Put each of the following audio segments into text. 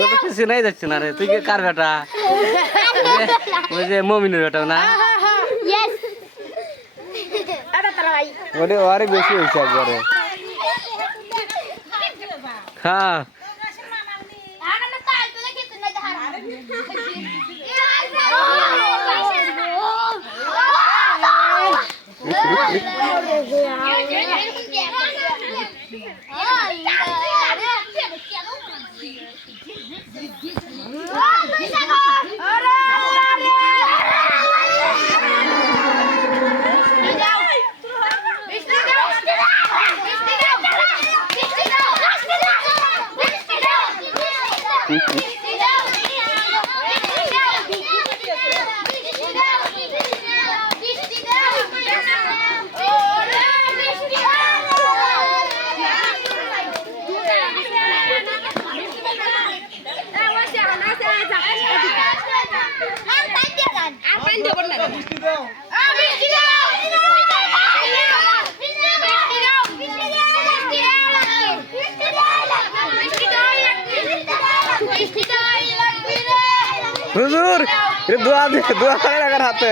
তো কিছু নাই যাচ্ছে না রে। তুই কে কার বেটা? ওই যে মমিনের বেটা না? ওরে আরে বেশি হয়েছে একবারে। হ্যাঁ তো হুজুর এটা দোয়া দে দোয়া করে রাখার হাতে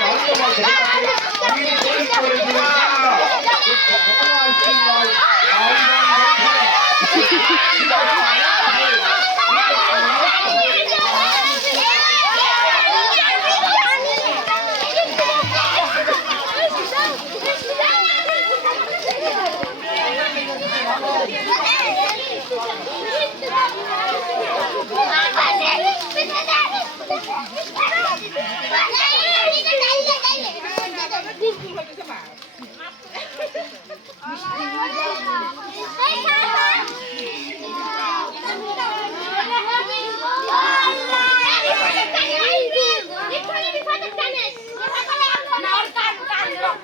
Thank you.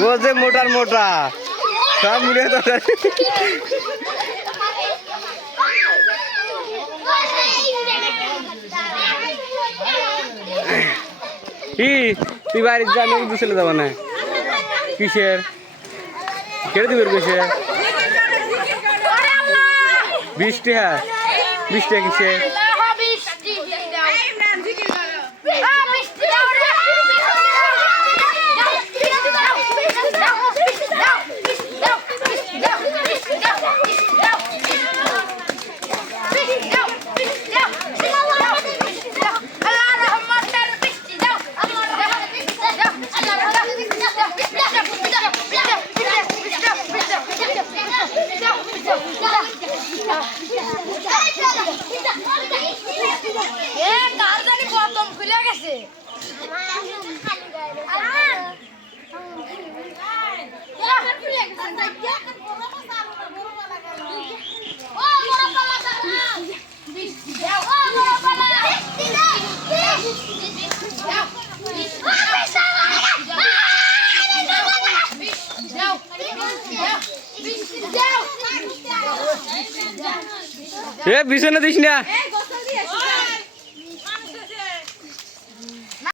ও যে মোটার মোটা। সব মিলে তো কি? তুই বাড়ির যা যাব না কিসের? কেটে দিবের কিসের বৃষ্টি হ্যাঁ। বৃষ্টি কিসের? Ya, bisa nanti sini ya. Eh.